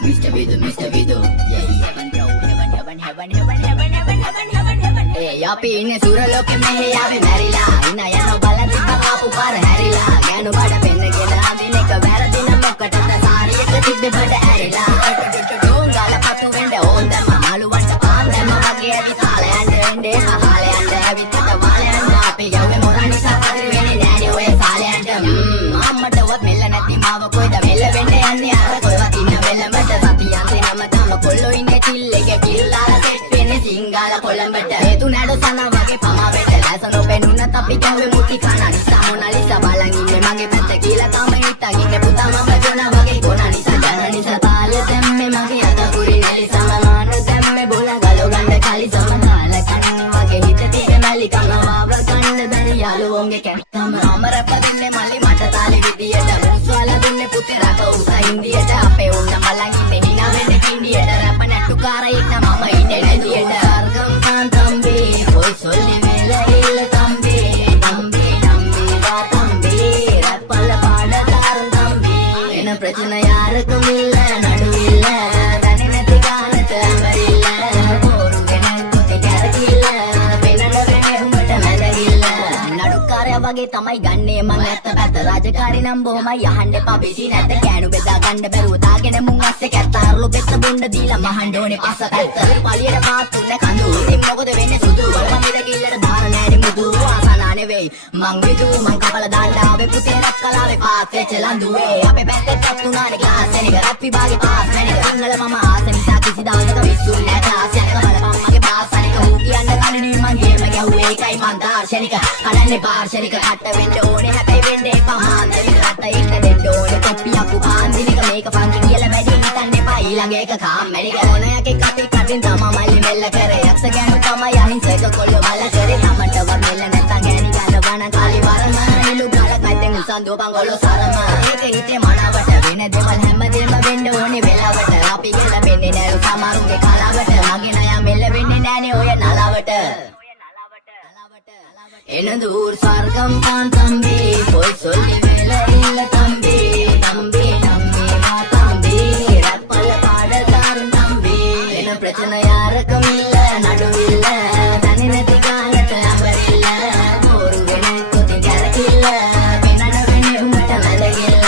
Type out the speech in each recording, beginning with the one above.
Mr. Vidu, Mr. Vidu. Yeah, heaven bro, heaven. Hey, අපි ඉන්නේ සුරලෝකෙ මෙහෙ ආවේ මැරිලා. ඉන්න යන බලන් තිබ්බ ආපු පාර හැරිලා. ගෑනු බඩ පෙන්නගෙන අඳින එක වැරදින මොකටද සාරියක තිබ්බේ බඩ ඇරිලා. ඩෝංගල පතු වෙන්න ඕන් දැම්ම මලුවට පාන් දැම්ම වගේ ඇවි තාලයන්ට එන්නේ හහලයන්ට ඇවිත් තවාලයන්ට අපි යව්වේ මොරා නිසා පරි වෙන්නේ නෑනේ ඔය සාලයන්ට. අම්මටවත් මෙල්ල නැති මාව කොයිද මෙල්ල වෙන්නේ යන්නේ අර කොයිවත් ඉන්න වෙලමට සතියන් දෙනම තම කොල්ලෝ ඉන්නේ කිල්ලෙක කිල්ලාලා සෙට් වෙන්නේ සිංගාල කොළඹට. හේතු නැඩ සන වගේ පමා වෙට ලැසනෝ පෙනුනත් අපි කව්වේ මුති කන නිසා මොනාලිසා බලන් ඉන්නේ මගේ පැත්ත කියලා තම හිටන් ඉන්නේ පුතා මම ජොනා වගේ කොන නිසා ජන නිසා තාල දැම්මේ මගේ අතකුරි නැලි සමමාන දැම්මේ බෝලා ගලෝ ගන්න කලි සමතාල කන්නේ වගේ හිත තියෙන මැලි කම මාව කන්න බැරි යාළුවෝන්ගේ කැත්තම අමර පදින්නේ මල්ලි මට තාලි විදියට මුස්වාලා දුන්නේ පුතේ රට උසා ඉන්දියට අපේ උන්න බලන් ඉන්නේ hina වෙන්නේ කින්දියට රැප නැට්ටුකාරයෙක් නම් මම ඉන්නේ නැදියට සර්ගම් පාන් තම්බි කොයි සොල්ලි වෙලා ඉල්ල තම්බි තම්බි තම්බි වා තම්බි රැප්පල පාඩකාරන් තම්බි එන ප්‍රචන යාරකම ඉල්ල නඩු ඉල්ල දන්නේ නැති ගානට ඇමරිල්ල බෝරු ගෙන කොටි කැරකිල්ල වෙනන වෙන්නේ උඹට මැදගිල්ල නඩුකාරයා වගේ තමයි ගන්නේ මං ඇත්ත පැත්ත රාජකාරී නම් බොහොමයි අහන්න එපා බිසි නැත කෑනු බෙදා ගන්න බැරුව දාගෙන මුන් අස්සේ කැත්තාරලු බෙත්ත බොන්න දීලා මහන්න ඕනේ පස්ස පැත්ත පලියට මාත් තුන්නේ කඳු ඉතින් මොකද වෙන්නේ සුදු වලම මිද කිල්ලට දාන නෑනේ මුදු ආසනා නෙවෙයි මං විදු මං කපල දාන්න ආවේ පුතේ රත් කලාවේ පාත් වෙච්ච ලඳුවේ අපේ පැත්තට තුනානේ ක්ලාස් එකේ රත් විභාගේ පාස් වෙන්නේ සිංහල මම ආස නිසා කිසි දවසක විශ්සුල් නැත ආසයක බලපන් මගේ පාස් අනික ඌ කියන්න කන්නේ මං ගේම ගැහුවේ ඒකයි මං දාර්ශනික කඩන්නේ පාර්ශනික කට වෙන්න ඕනේ හැබැයි වෙන්නේ එපා මාන්තරික රට ඉන්න දෙන්න ඕනේ තොප්පියක් උපාන්දිනික මේක ෆංකි කියලා වැඩි හිතන්න එපා ඊළඟ එක කාම්මැලි ඕනයකේ කටි කටින් තමා මල්ලි මෙල්ල කරේ යක්ෂ ගෑනු තමයි අහිංසක කොල්ලෝ බල කරේ තමන්ටවත් මෙල්ල නැත්තම් ගෑණි ගන්න වන කාලි වරම ඉලු ගල කයිතෙන් උසන්දෝ බංගොලෝ සරම ඒක හිතේ මනාවට වෙන දේවල් හැමදේම වෙන්න ඕනේ වෙලාවට අපි කියලා වෙන්නේ නෑ සමරුගේ කලාවට මගේ නයා මෙල්ල වෙන්නේ නෑනේ ඔය නලාවට එන දූර් ස්වර්ගම් පාන් තම්බි කොයි සොල්ලි වෙලා ඉල්ල තම්බි තම්බි තම්බි මා තම්බි රැප්පල පාඩකාරන් තම්බි එන ප්‍රචන යාරකම ඉල්ල නඩු ඉල්ල දන්නේ නැති ගානට ඇවරිල්ල බෝරු ගෙන කොටි කැරකිල්ල වෙනන වෙන්නේ උඹට මැදගිල්ල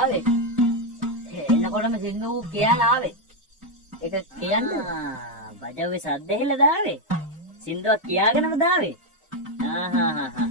ආවේ. එනකොටම සින්දු කියන්න ආවේ. ඒක කියන්න බජව්වේ සද්ද ඇහිලා දාවේ. සින්දුවක් කියාගෙනම දාවේ. ආහා